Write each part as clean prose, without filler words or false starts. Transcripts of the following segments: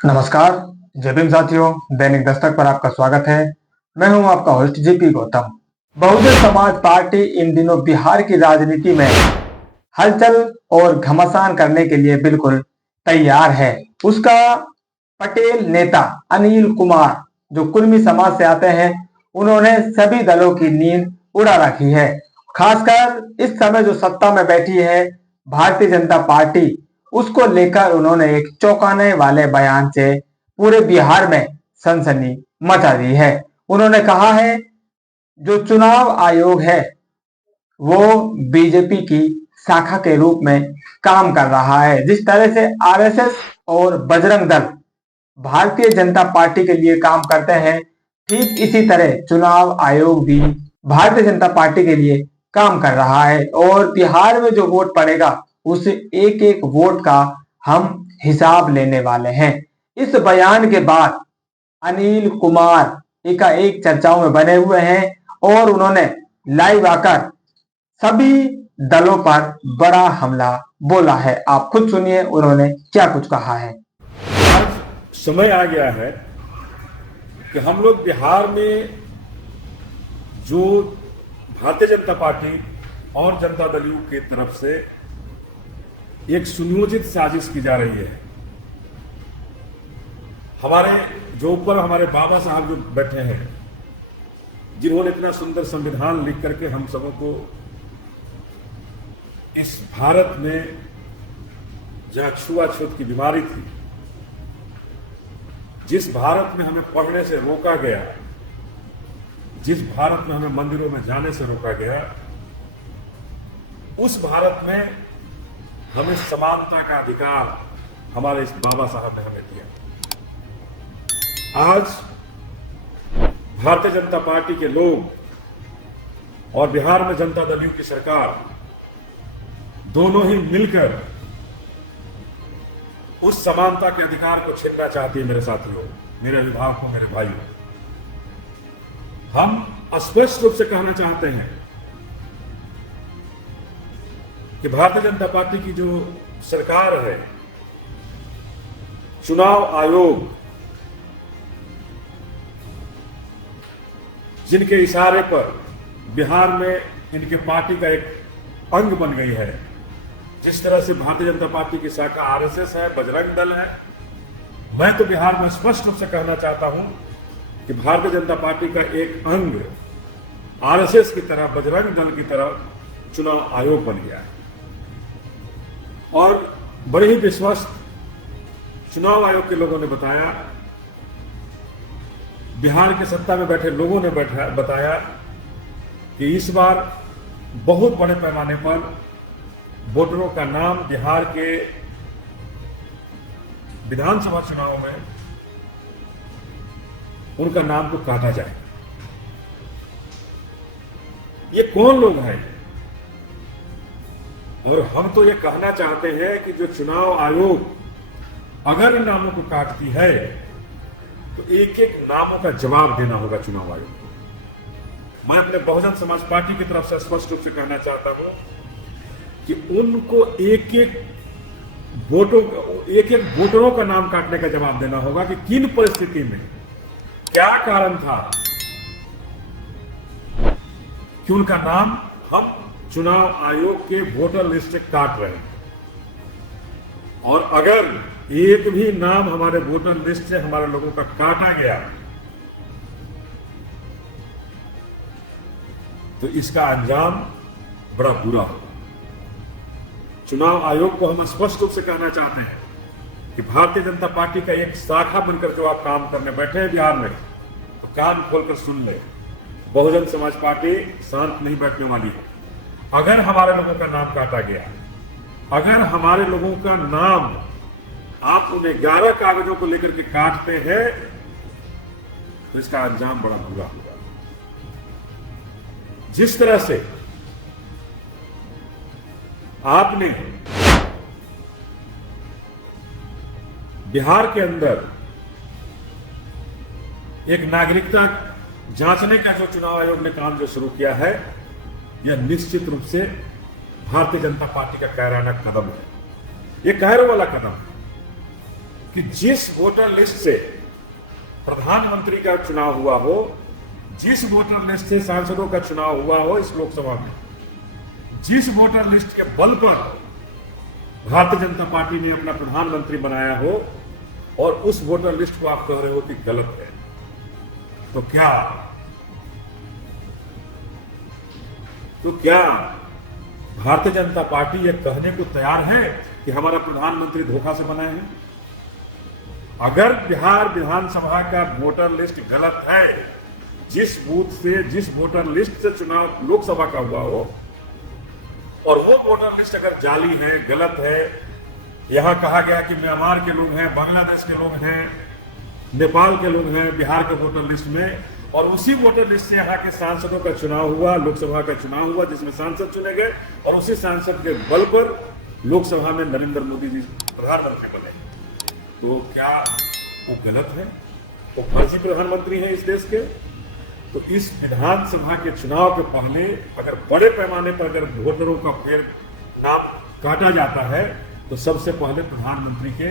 नमस्कार। जय भीम साथियों, दैनिक दस्तक पर आपका स्वागत है। मैं हूं आपका host GP Gautam. Bahujan Samaj party इन दिनों बिहार की राजनीति में हलचल और घमासान करने के लिए बिल्कुल तैयार है। उसका पटेल नेता अनिल कुमार, जो कुर्मी समाज से आते हैं, उन्होंने सभी दलों की नींद उड़ा रखी है। खासकर इस समय जो सत्ता में बैठी है भारतीय जनता पार्टी, उसको लेकर उन्होंने एक चौंकाने वाले बयान से पूरे बिहार में सनसनी मचा दी है। उन्होंने कहा है जो चुनाव आयोग है वो बीजेपी की शाखा के रूप में काम कर रहा है। जिस तरह से आरएसएस और बजरंग दल भारतीय जनता पार्टी के लिए काम करते हैं, ठीक इसी तरह चुनाव आयोग भी भारतीय जनता पार्टी के लिए काम कर रहा है और बिहार में जो वोट पड़ेगा उस एक एक वोट का हम हिसाब लेने वाले हैं। इस बयान के बाद अनिल कुमार एकाएक चर्चाओं में बने हुए हैं और उन्होंने लाइव आकर सभी दलों पर बड़ा हमला बोला है। आप खुद सुनिए उन्होंने क्या कुछ कहा है। आज समय आ गया है कि हम लोग बिहार में जो भारतीय जनता पार्टी और जनता दल यू की तरफ से एक सुनियोजित साजिश की जा रही है। हमारे जो ऊपर हमारे बाबा साहब जो बैठे हैं, जिन्होंने इतना सुंदर संविधान लिख करके हम सबों को इस भारत में जहां छुआछूत की बीमारी थी, जिस भारत में हमें पढ़ने से रोका गया, जिस भारत में हमें मंदिरों में जाने से रोका गया, उस भारत में हमें समानता का अधिकार हमारे इस बाबा साहब ने हमें दिया। आज भारतीय जनता पार्टी के लोग और बिहार में जनता दल यू की सरकार दोनों ही मिलकर उस समानता के अधिकार को छीनना चाहती है। मेरे साथियों, मेरे अभिभावकों, मेरे भाइयों, हम स्पष्ट रूप से कहना चाहते हैं कि भारतीय जनता पार्टी की जो सरकार है, चुनाव आयोग जिनके इशारे पर बिहार में इनके पार्टी का एक अंग बन गई है, जिस तरह से भारतीय जनता पार्टी की शाखा आरएसएस है, बजरंग दल है, मैं तो बिहार में स्पष्ट रूप से कहना चाहता हूं कि भारतीय जनता पार्टी का एक अंग आरएसएस की तरह, बजरंग दल की तरह चुनाव आयोग बन गया है। और बड़े ही विश्वस्त चुनाव आयोग के लोगों ने बताया, बिहार के सत्ता में बैठे लोगों ने बताया कि इस बार बहुत बड़े पैमाने पर वोटरों का नाम बिहार के विधानसभा चुनाव में उनका नाम को काटा जाए। ये कौन लोग हैं? और हम तो ये कहना चाहते हैं कि जो चुनाव आयोग अगर इन नामों को काटती है तो एक एक नामों का जवाब देना होगा चुनाव आयोग को। मैं अपने बहुजन समाज पार्टी की तरफ से स्पष्ट रूप से कहना चाहता हूं कि उनको एक एक वोटरों का नाम काटने का जवाब देना होगा कि किन परिस्थिति में क्या कारण था कि उनका नाम हम चुनाव आयोग के वोटर लिस्ट से काट रहे हैं। और अगर एक भी नाम हमारे वोटर लिस्ट से हमारे लोगों का काटा गया तो इसका अंजाम बड़ा बुरा होगा। चुनाव आयोग को हम स्पष्ट रूप से कहना चाहते हैं कि भारतीय जनता पार्टी का एक शाखा बनकर जो आप काम करने बैठे हैं बिहार में, तो कान खोलकर सुन ले, बहुजन समाज पार्टी शांत नहीं बैठने वाली है। अगर हमारे लोगों का नाम काटा गया, अगर हमारे लोगों का नाम आप उन्हें 11 कागजों को लेकर के काटते हैं तो इसका अंजाम बड़ा बुरा होगा। जिस तरह से आपने बिहार के अंदर एक नागरिकता जांचने का जो चुनाव आयोग ने काम जो शुरू किया है, यह निश्चित रूप से भारतीय जनता पार्टी का कायराना कदम है। यह कायरों वाला कदम है। कि जिस वोटर लिस्ट से प्रधानमंत्री का चुनाव हुआ हो, जिस वोटर लिस्ट से सांसदों का चुनाव हुआ हो इस लोकसभा में, जिस वोटर लिस्ट के बल पर भारतीय जनता पार्टी ने अपना प्रधानमंत्री बनाया हो, और उस वोटर लिस्ट को आप कह रहे हो कि गलत है, तो क्या भारतीय जनता पार्टी यह कहने को तैयार है कि हमारा प्रधानमंत्री धोखा से बनाए हैं? अगर बिहार विधानसभा का वोटर लिस्ट गलत है, जिस बूथ से, जिस वोटर लिस्ट से चुनाव लोकसभा का हुआ हो, और वो वोटर लिस्ट अगर जाली है, गलत है, यहां कहा गया कि म्यांमार के लोग हैं, बांग्लादेश के लोग हैं, नेपाल के लोग हैं बिहार के वोटर लिस्ट में, और उसी वोटर लिस्ट से यहाँ के सांसदों का चुनाव हुआ, लोकसभा का चुनाव हुआ जिसमें सांसद चुने गए, और उसी सांसद के बल पर लोकसभा में नरेंद्र मोदी जी प्रधानमंत्री बने, तो क्या वो गलत है? वो फर्जी प्रधानमंत्री है इस देश के? तो इस विधानसभा के चुनाव के पहले अगर बड़े पैमाने पर अगर वोटरों का फिर नाम काटा जाता है, तो सबसे पहले प्रधानमंत्री के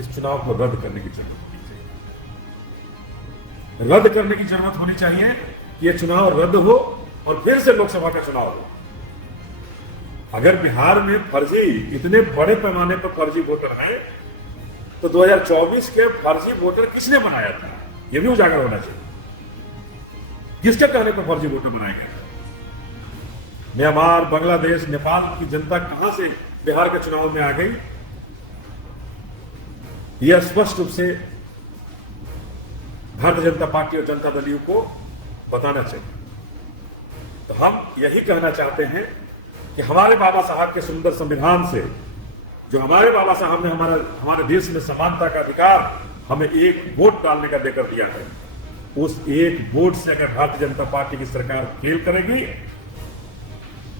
इस चुनाव को रद्द करने की जरूरत होनी चाहिए। रद्द करने की जरूरत होनी चाहिए कि यह चुनाव रद्द हो और फिर से लोकसभा का चुनाव हो। अगर बिहार में फर्जी, इतने बड़े पैमाने पर फर्जी वोटर हैं, तो 2024 के फर्जी वोटर किसने बनाया था, यह भी उजागर होना चाहिए। किसके कहने पर फर्जी वोटर बनाए गए? म्यांमार, बांग्लादेश, नेपाल की जनता कहां से बिहार के चुनाव में आ गई? यह स्पष्ट रूप से भारतीय जनता पार्टी और जनता दल को बताना चाहिए। तो हम यही कहना चाहते हैं कि हमारे बाबा साहब के सुंदर संविधान से, जो हमारे बाबा साहब ने हमारे देश में समानता का अधिकार हमें एक वोट डालने का देकर दिया है, उस एक वोट से अगर भारतीय जनता पार्टी की सरकार फेल करेगी,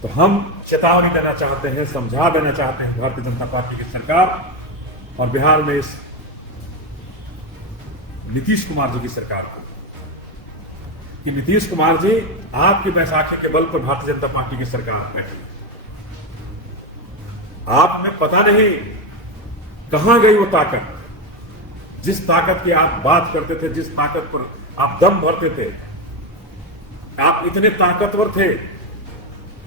तो हम चेतावनी देना चाहते हैं, समझा देना चाहते हैं भारतीय जनता पार्टी की सरकार और बिहार में इस नीतीश कुमार जी की सरकार को, कि नीतीश कुमार जी आपकी बैसाखी के बल पर भारतीय जनता पार्टी की सरकार है। आप में पता नहीं कहां गई वो ताकत, जिस ताकत की आप बात करते थे, जिस ताकत पर आप दम भरते थे। आप इतने ताकतवर थे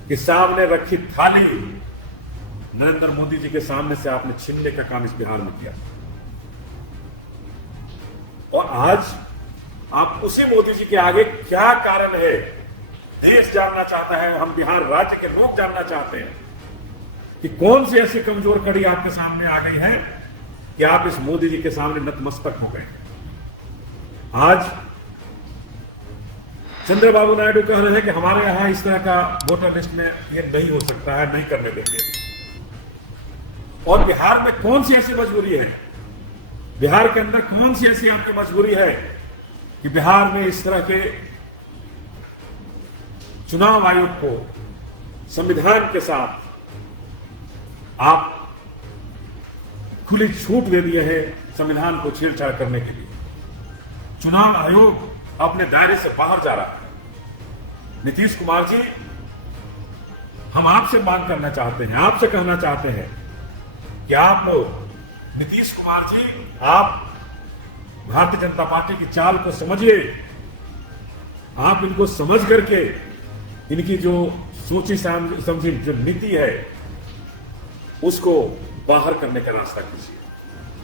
कि सामने रखी थाली नरेंद्र मोदी जी के सामने से आपने छीनने का काम इस बिहार में किया, और आज आप उसी मोदी जी के आगे क्या कारण है, देश जानना चाहता है, हम बिहार राज्य के लोग जानना चाहते हैं कि कौन सी ऐसी कमजोर कड़ी आपके सामने आ गई है कि आप इस मोदी जी के सामने नतमस्तक हो गए। आज चंद्रबाबू नायडू कह रहे हैं कि हमारे यहां इस तरह का वोटर लिस्ट में ये नहीं हो सकता है, नहीं करने देंगे। और बिहार में कौन सी ऐसी मजबूरी है, बिहार के अंदर कौन सी ऐसी आपकी मजबूरी है कि बिहार में इस तरह के चुनाव आयोग को संविधान के साथ आप खुली छूट दे दिए हैं संविधान को छेड़छाड़ करने के लिए। चुनाव आयोग अपने दायरे से बाहर जा रहा है। नीतीश कुमार जी, हम आपसे मांग करना चाहते हैं, आपसे कहना चाहते हैं कि आप नीतीश कुमार जी, आप भारतीय जनता पार्टी की चाल को समझिए। आप इनको समझ करके इनकी जो सोची समझी जो नीति है उसको बाहर करने का रास्ता कीजिए।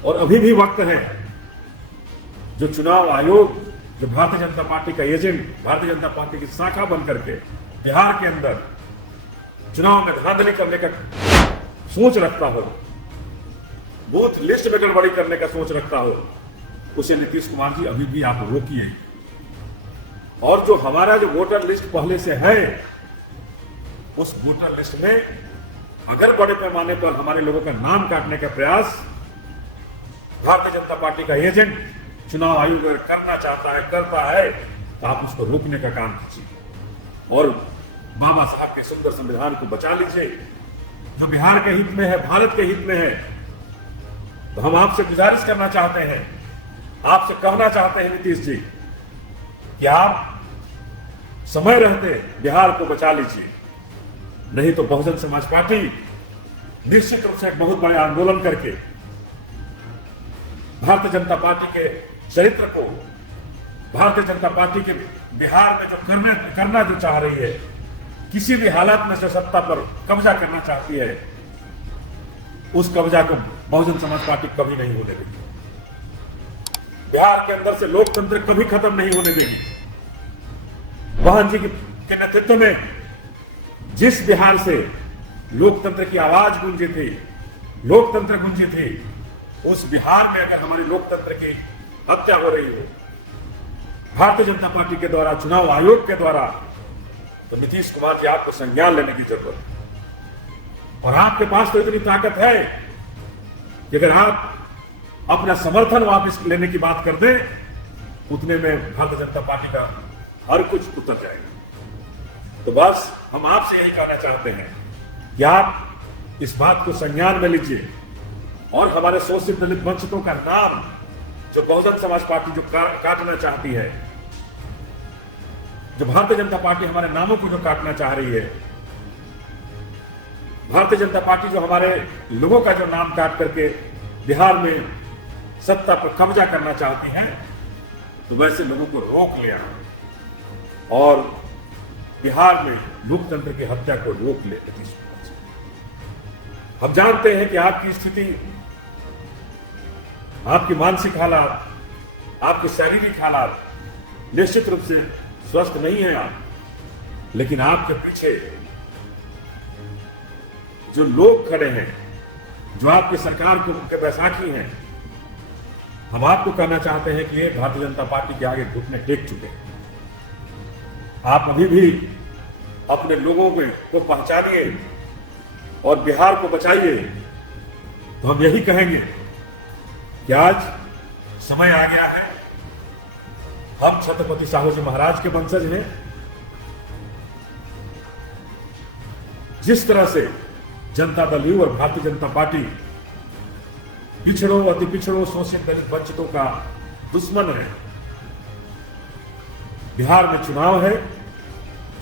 और अभी भी वक्त है। जो चुनाव आयोग, जो भारतीय जनता पार्टी का एजेंट, भारतीय जनता पार्टी की शाखा बन करके बिहार के अंदर चुनाव में धांधली करने का सोच रखता हो, बूथ लिस्ट में गड़बड़ी करने का सोच रखता हो, उसे नीतीश कुमार जी अभी भी आप रोकिए। और जो हमारा जो वोटर लिस्ट पहले से है, उस वोटर लिस्ट में अगर बड़े पैमाने पर हमारे लोगों का नाम काटने का प्रयास भारतीय जनता पार्टी का एजेंट चुनाव आयोग अगर करना चाहता है, करता है, तो आप उसको रोकने का काम कीजिए और बाबा साहब के सुंदर संविधान को बचा लीजिए, जो बिहार के हित में है, भारत के हित में है। तो हम आपसे गुजारिश करना चाहते हैं, आपसे कहना चाहते हैं नीतीश जी, कि आप समय रहते बिहार को बचा लीजिए, नहीं तो बहुजन समाज पार्टी निश्चित रूप से एक बहुत बड़े आंदोलन करके भारतीय जनता पार्टी के चरित्र को, भारतीय जनता पार्टी के बिहार में जो करना जो चाह रही है, किसी भी हालात में से सत्ता पर कब्जा करना चाहती है, उस कब्जा को बहुजन समाज पार्टी कभी नहीं होने देगी। बिहार के अंदर से लोकतंत्र कभी खत्म नहीं होने देगी। वाहन जी के नेतृत्व में जिस बिहार से लोकतंत्र की आवाज गूंजी थी, लोकतंत्र गूंजी थी, उस बिहार में अगर हमारे लोकतंत्र की हत्या हो रही हो भारतीय जनता पार्टी के द्वारा, चुनाव आयोग के द्वारा, तो नीतीश कुमार जी आपको संज्ञान लेने की जरूरत है। और आपके पास तो इतनी ताकत है कि अगर आप अपना समर्थन वापस लेने की बात कर दें, उतने में भारतीय जनता पार्टी का हर कुछ उतर जाएगा। तो बस हम आपसे यही कहना चाहते हैं कि आप इस बात को संज्ञान में लीजिए और हमारे शोषित दलित वंचितों का नाम जो बहुजन समाज पार्टी जो काटना चाहती है, जो भारतीय जनता पार्टी हमारे नामों को जो काटना चाह रही है, भारतीय जनता पार्टी जो हमारे लोगों का जो नाम काट करके बिहार में सत्ता पर कब्जा करना चाहती है, तो वैसे लोगों को रोक लिया और बिहार में लोकतंत्र की हत्या को रोक ले। हम जानते हैं कि आपकी स्थिति, आपकी मानसिक हालात, आपके शारीरिक हालात निश्चित रूप से स्वस्थ नहीं है आप, लेकिन आपके पीछे जो लोग खड़े हैं, जो आपकी सरकार को उनके बैसाखी हैं, हम आपको कहना चाहते हैं कि ये भारतीय जनता पार्टी के आगे घुटने टेक चुके हैं। आप अभी भी अपने लोगों को पहचानिए और बिहार को बचाइए। तो हम यही कहेंगे कि आज समय आ गया है, हम छत्रपति साहू जी महाराज के वंशज हैं। जिस तरह से जनता दल यू और भारतीय जनता पार्टी पिछड़ों, अति पिछड़ों, शोषित दलित वंचितों का दुश्मन है, बिहार में चुनाव है,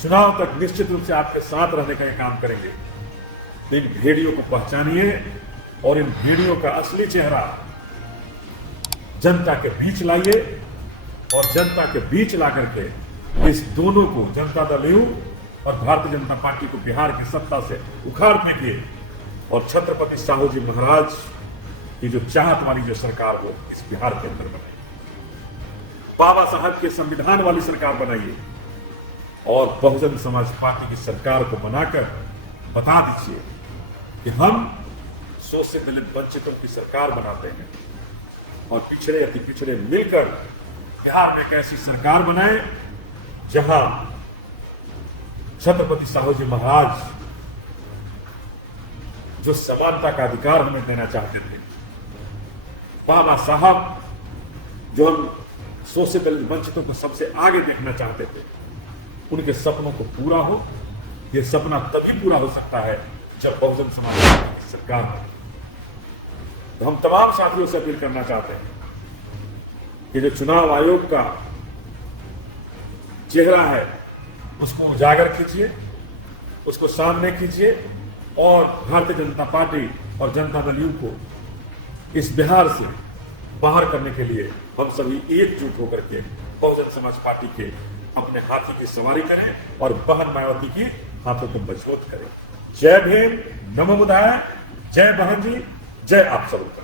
चुनाव तक निश्चित रूप से आपके साथ रहने का ये काम करेंगे। तो इन भेड़ियों को पहचानिए और इन भेड़ियों का असली चेहरा जनता के बीच लाइए और जनता के बीच ला करके इस दोनों को, जनता दल यू और भारतीय जनता पार्टी को, बिहार की सत्ता से उखाड़ फेंकिए और छत्रपति साहू जी महाराज की जो चाहत वाली जो सरकार हो इस बिहार के अंदर बनाइए। बाबा साहब के संविधान वाली सरकार बनाइए और बहुजन समाज पार्टी की सरकार को बनाकर बता दीजिए कि हम शोषित दलित वंचितों की सरकार बनाते हैं और पिछड़े अति पिछड़े मिलकर बिहार में एक ऐसी सरकार बनाए जहां छत्रपति साहू जी महाराज जो समानता का अधिकार हमें देना चाहते थे, बाबा साहब जो हम शोषित दलित वंचितों को सबसे आगे देखना चाहते थे, उनके सपनों को पूरा हो। यह सपना तभी पूरा हो सकता है जब बहुजन समाज पार्टी की सरकार हो। तो हम तमाम साथियों से अपील करना चाहते हैं कि जो चुनाव आयोग का चेहरा है उसको उजागर कीजिए, उसको सामने कीजिए और भारतीय जनता पार्टी और जनता दल यू को इस बिहार से बाहर करने के लिए हम सभी एकजुट होकर के बहुजन समाज पार्टी के अपने हाथी की सवारी करें और बहन मायावती की हाथों को मजबूत करें। जय भीम, नमो बुद्धाय, जय बहन जी, जय आप सबका।